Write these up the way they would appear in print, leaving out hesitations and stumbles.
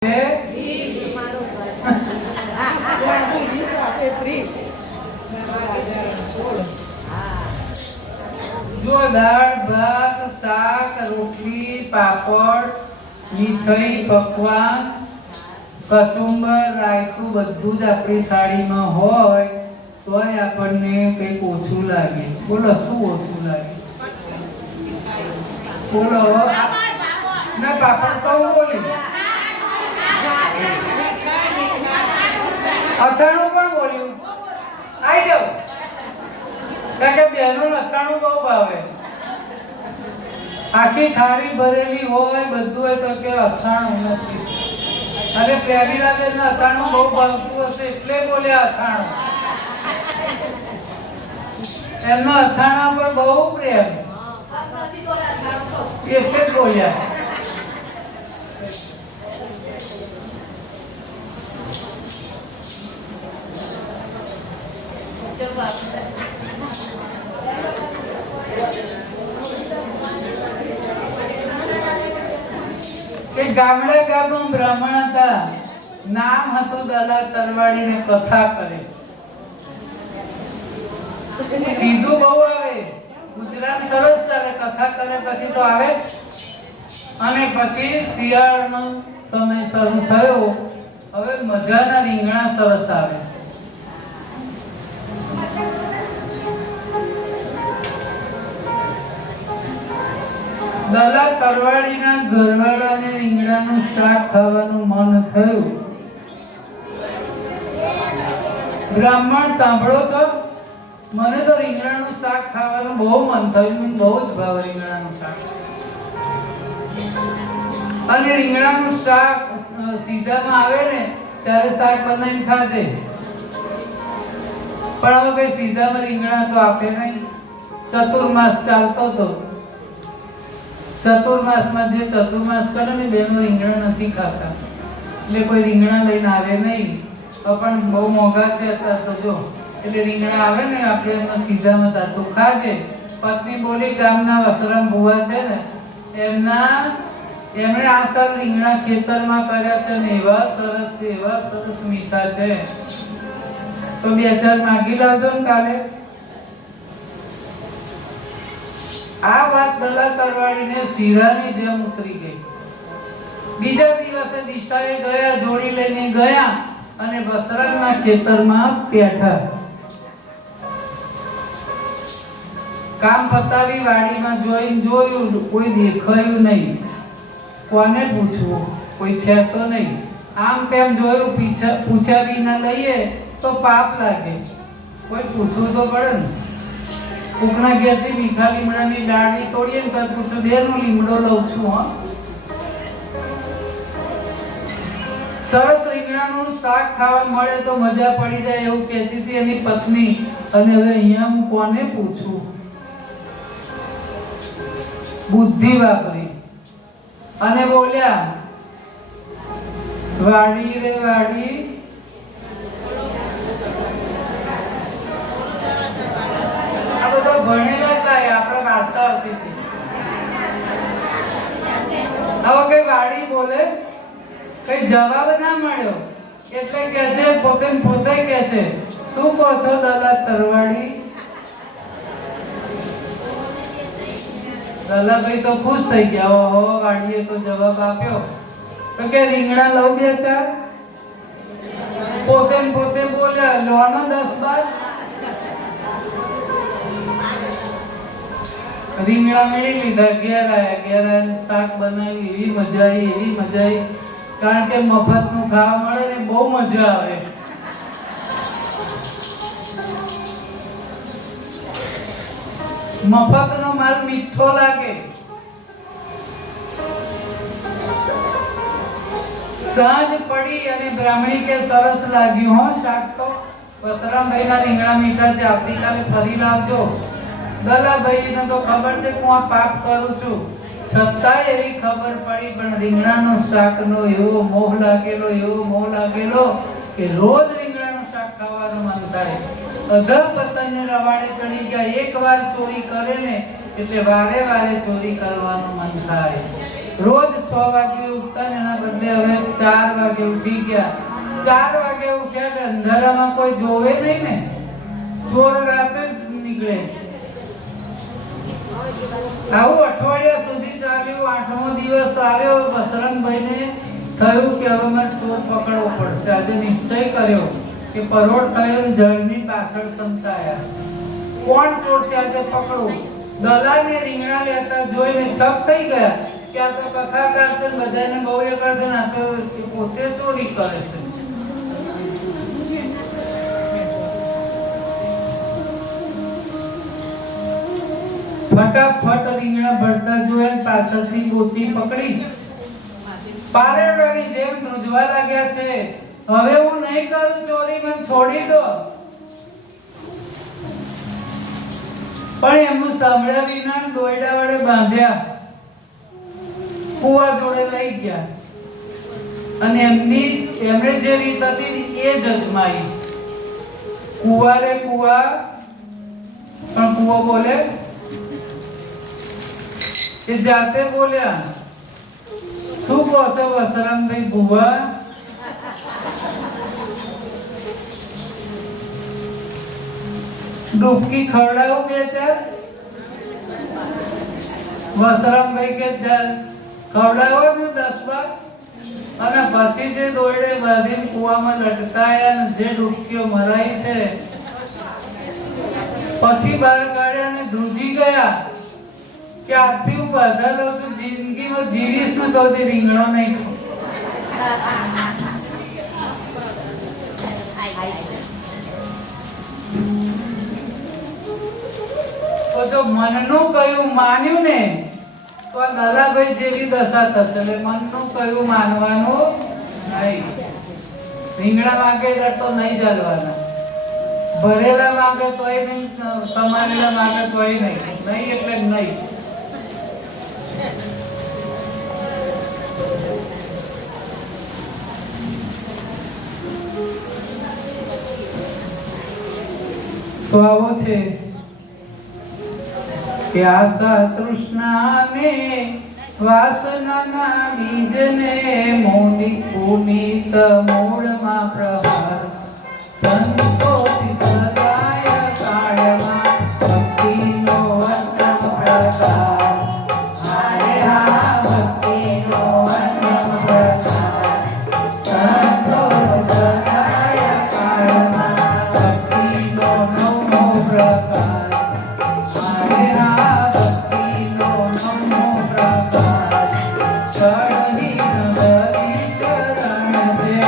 દાળ ભાત શાક રોટલી પાપડ મીઠાઈ પકવાન કચુંબર રાયતું બધું જ આપણી થાળીમાં હોય તોય આપણને કંઈક ઓછું લાગે. બોલો શું ઓછું લાગે? બોલો ના પાપડ તો બોલી અથાણું પણ બોલ્યું આવી જાવ કારણ કે બહેનો અથાણું બહુ ભાવે. આખી થાળી ભરેલી હોય બધું હોય તો કે અથાણું નથી. અરે પ્રેમીલા બેન અથાણું બહુ ભાવતું હશે એટલે બોલ્યા અથાણું. એમનો અથાણા પર બહુ પ્રેમ એટલે જ બોલ્યા. ગામડે ગામનું બ્રાહ્મણ હતા, નામ હતું દલાલ તરવાડી ને કથા કરે. સીધું બહુ આવે, ગુજરાત સરસ ચાલે, કથા કરે પછી તો આવે. અને પછી શિયાળાનો સમય શરૂ થયો, હવે મજાના રીંગણા સરસ આવે. દલાલ તરવાડીના ઘરવાળાને રીંગણાનું શાક ખાવાનું મન થયું. બ્રાહ્મણ સાંભળો તો, મને તો રીંગણાનું શાક ખાવાનું બહુ મન થયું. મને બહુ જ ભાવે રીંગણાનું શાક. અને રીંગણાનું શાક સીઝનમાં આવે ને ત્યારે શાક બનાવીને ખાધે. પણ હવે કઈ સીઝનમાં રીંગણા તો આપે નહીં. ચતુર્માસ ચાલતો હતો. ચતુર્માસમાં જે ચતુર્માસ કરે ને બેનો રીંગણા નથી ખાતા, એટલે કોઈ રીંગણા લઈને આવે નહીં. પણ બહુ મોંઘા છે અત્યારે તો જો, એટલે રીંગણા આવે ને આપણે એમાં સીધામાં તાતું ખાજે. પત્ની બોલી ગામના વસરામ ભુવા છે ને એમણે આ સાલ રીંગણા ખેતરમાં કર્યા છે ને એવા સરસ મીઠા છે, તો 2-4 માગી લાવજો ને કાલે. આ વાત દલાલ તરવાડીને શીરાની જેમ ઉતરી ગઈ. બીજા દિવસે દિશાએ ગયા, જોડી લઈને ગયા અને વસરાના ખેતરમાં બેઠા. કામ પતાવી વાડીમાં જોયું કોઈ દેખાયું નહીં. કોને પૂછવું, કોઈ છે તો નહીં. આમ તેમ જોયું, પૂછ્યા વિના લઈએ તો પાપ લાગે. કોઈ પૂછવું તો પડે ને. કોકના ઘેરથી મીઠા લીમડાની ડાળી તોડીએ ને તો પૂછું બેનો લીમડો લઉં છું. સરસ રીંગણાનું શાક ખાવા મળે તો મજા પડી જાય એવું કહેતી હતી એની પત્ની. અને હવે અહીંયા હું કોને પૂછું? બુદ્ધિ વાપરી અને બોલ્યા, વાડી રે વાડી ભણેલા હતા, આપણે વાર્તા આવતી હતી. હવે કઈ વાડી બોલે, કઈ જવાબ ના મળ્યો એટલે કે છે પોતે કે છે, શું કહો છો દલાલ તરવાડી? દલાભાઈ તો ખુશ થઈ ગયા. ઓહો, વાડીએ તો જવાબ આપ્યો. તો કે રીંગણા લઉં 2-4? પોતે બોલ્યા, લોનો 10-12 રીંગણા મેળવી લીધા. ઘેર આયા શાક બનાવી. એવી મજા આવી. કારણ કે મફતનું ખાવા મળે ને બહુ મજા આવે. મફતનો માલ મીઠો લાગે. સાંજ પડી અને બ્રાહ્મણી કે સરસ લાગ્યું હો શાક તો. વસરામભાઈના રીંગણા મીઠા છે, આવતીકાલે ફરી લાવજો. દલાભાઈને તો ખબર છે કે હું પાપ કરું છું, છતાંય એવી ખબર પડી. પણ રીંગણાનો શાકનો એવો મોહ લાગેલો કે રોજ રીંગણાનું શાક ખાવાનું મન થાય. અધર પતંગને રવાડે ચડી ગયા. એકવાર ચોરી કરે ને એટલે વારે ચોરી કરવાનું મન થાય. રોજ 6 વાગે ઉઠતા ને એના બદલે હવે 4 વાગે ઉઠી ગયા. 4 વાગે ઉઠ્યા કે અંધારામાં કોઈ જોવે નહીં ને, ચોર રાતે જ નીકળે. આવું અઠવાડિયા સુધી ચાલ્યું. 8મો દિવસ આવ્યો. બસરંગભાઈને થયું કે હવે મારે ચોર પકડવો પડશે. આજે નિશ્ચય કર્યો કે પરોઢ થયો જળની પાછળ સંતાયા. કોણ ચોર છે આજે પકડવું? દલાલને રીંગણા લેતા જોઈને છક થઈ ગયા કે આ તો કથાકાર છે, બધાને બહુ એ કરશે ને, આ તો પોતે ચોરી કરે છે. ફટાફટ રીંગણા ભરતા જોયા, પાછળથી ગોતી પકડી પારેડવાની જેમ ધ્રુજવા લાગ્યા છે. હવે હું નહીં કરું ચોરી, મને છોડી દો. પણ એમનું સાંભળ્યા વિના દોયડા વડે બાંધ્યા, કુવા જોડે લઈ ગયા અને એમણે જે રીત હતી એ જ અજમાઈ. કુવારે કુવા, પણ કુવો બોલે એ જાતે બોલ્યા. શું કહો છો વસરામભાઈ ભુવા? ડૂબકી ખવડાવું કે છે? વસરામભાઈ કે ખવડાવો ને 10 વાર. અને પછી જે દોયડે બાંધીને કુવામાં લટકાયા ને જે ડૂબકીઓ મરાઈ છે પછી બહાર કાઢ્યા અને ધ્રુજી ગયા કે આથી હું બાંધેલો છું, જિંદગીમાં જીવીશ ને તો રીંગણો નહીં ખાઉં. તો જો મનનું કયું માન્યું ને તો આ દલાભાઈ જેવી દશા થશે. એટલે મનનું કયું માનવાનું નહીં. રીંગણા માગે તો નહીં ચાલવાના, ભરેલા માગે તોય નહીં, સમારેલા માગે તોય નહીં. નહીં એટલે નહીં. તો આવો છે કે આશા તૃષ્ણા ને વાસના ના બીજને મોની પુનિત મૂળમાં પ્રહાર સંતોષી સદાય કાળમાં ભક્તિનો અન્નમ પ્રસાર. હારે હા ભક્તિનો અન્નમ પ્રસાર સંતોષ સદાય કાળમાં ભક્તિનો નમો પ્રસાર. હારે હા ભક્તિનો નમો પ્રસાર ચઢી નગરી શરણ છે.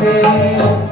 Hey